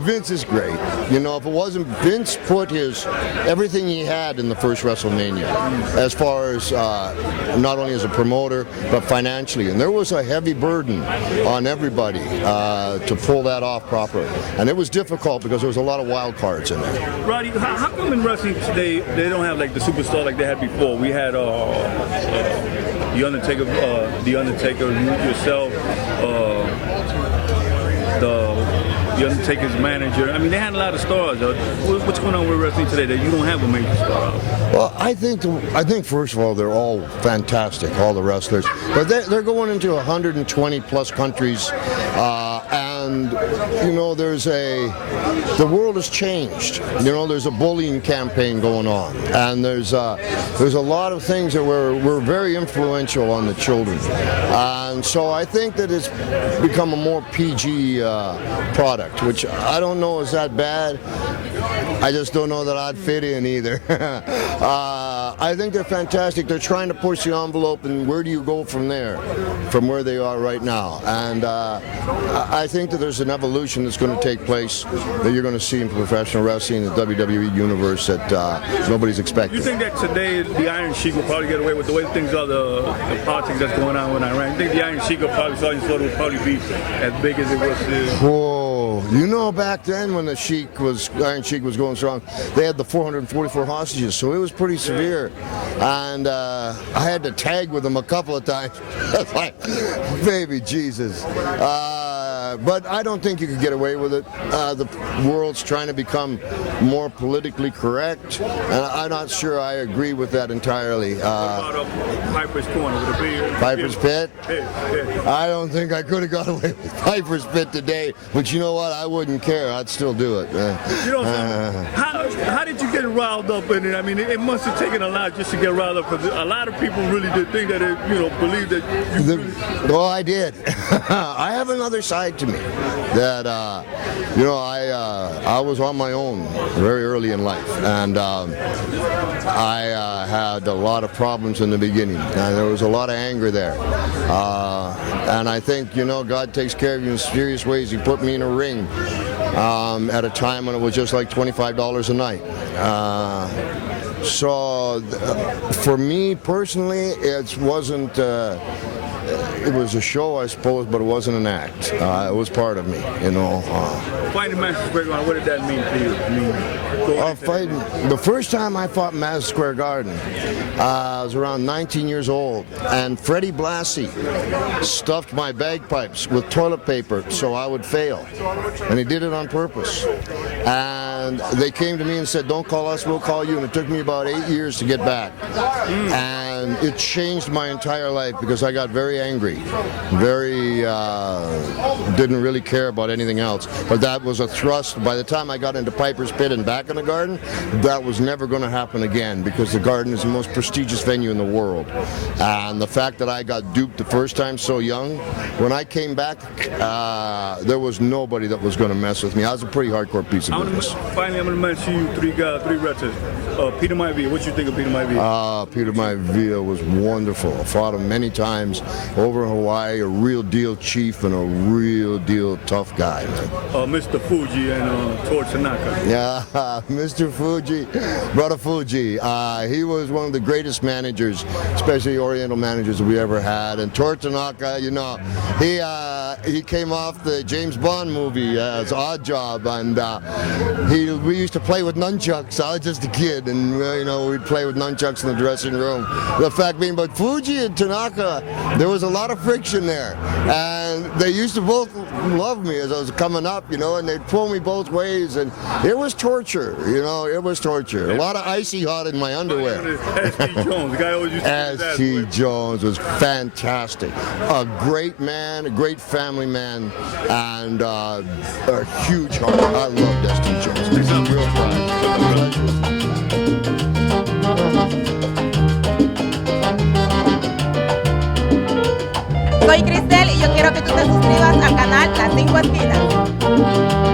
Vince is great. You know, if it wasn't Vince put everything he had in the first WrestleMania, as far as not only as a promoter but financially, and there was a heavy burden on everybody to pull that off properly, and it was difficult because there was a lot of wild cards in there. Roddy, how come in wrestling today they don't have like the superstar like they had before? We had the Undertaker, yourself, the Undertaker's manager. I mean, they had a lot of stars. What's going on with wrestling today that you don't have a major star? Well, I think first of all they're all fantastic, all the wrestlers, but they're going into 120 plus countries, and you know the world has changed. You know, there's a bullying campaign going on, and there's a lot of things that were very influential on the children, and so I think that it's become a more PG product, which I don't know is that bad. I just don't know that I'd fit in either. I think they're fantastic. They're trying to push the envelope, and where do you go from there, from where they are right now? And I think that there's an evolution that's going to take place that you're going to see in professional wrestling, the WWE universe, that nobody's expecting. You think that today the Iron Sheik will probably get away with the way things are, the politics that's going on with Iran? You think the Iron Sheik will probably be as big as it was? Whoa! You know, back then when the Iron Sheik was going strong, they had the 444 hostages, so it was pretty severe. And I had to tag with them a couple of times. That's like, baby Jesus. But I don't think you could get away with it. The world's trying to become more politically correct, and I'm not sure I agree with that entirely. What about Piper's Corner with the beard? Piper's Pit? Yeah. I don't think I could have got away with Piper's Pit today, but you know what? I wouldn't care. I'd still do it. You know, how did you get riled up in it? I mean, it must have taken a lot just to get riled up, because a lot of people really did think that, believe that you Well, I did. I have another side to me that, I was on my own very early in life, and I had a lot of problems in the beginning, and there was a lot of anger there. And I think, God takes care of you in mysterious ways. He put me in a ring at a time when it was just like $25 a night. So for me personally, it wasn't, it was a show, I suppose, but it wasn't an act. It was part of me, Fighting Madison Square Garden, what did that mean for you? The first time I fought in Madison Square Garden, I was around 19 years old, and Freddie Blassie stuffed my bagpipes with toilet paper so I would fail. And he did it on purpose. And they came to me and said, "Don't call us, we'll call you." And it took me about 8 years to get back. And it changed my entire life because I got very angry, didn't really care about anything else. But that was a thrust. By the time I got into Piper's Pit and back in the Garden, that was never going to happen again, because the Garden is the most prestigious venue in the world. And the fact that I got duped the first time so young, when I came back, there was nobody that was going to mess with me. I was a pretty hardcore piece of business. Finally, I'm going to mention you three wrestlers. Peter Maivia, what you think of Peter Maivia? Peter Maivia was wonderful. I fought him many times over in Hawaii, a real deal chief and a real deal tough guy, man. Mr. Fuji and Torch Tanaka. Yeah, Mr. Fuji, Brother Fuji. He was one of the greatest managers, especially Oriental managers that we ever had. And Torch Tanaka, he came off the James Bond movie as Odd Job, and we used to play with nunchucks. I was just a kid, and we'd play with nunchucks in the dressing room. The fact being, but Fuji and Tanaka, there was a lot of friction there, and they used to both love me as I was coming up, and they'd pull me both ways, and it was torture, it was torture. A lot of icy hot in my underwear. S.T. Jones, the guy always used to S.T. Jones was fantastic. A great man, a great family man, and a huge heart. I loved S.T. Jones. He's a real pride. Soy Cristel y yo quiero que tú te suscribas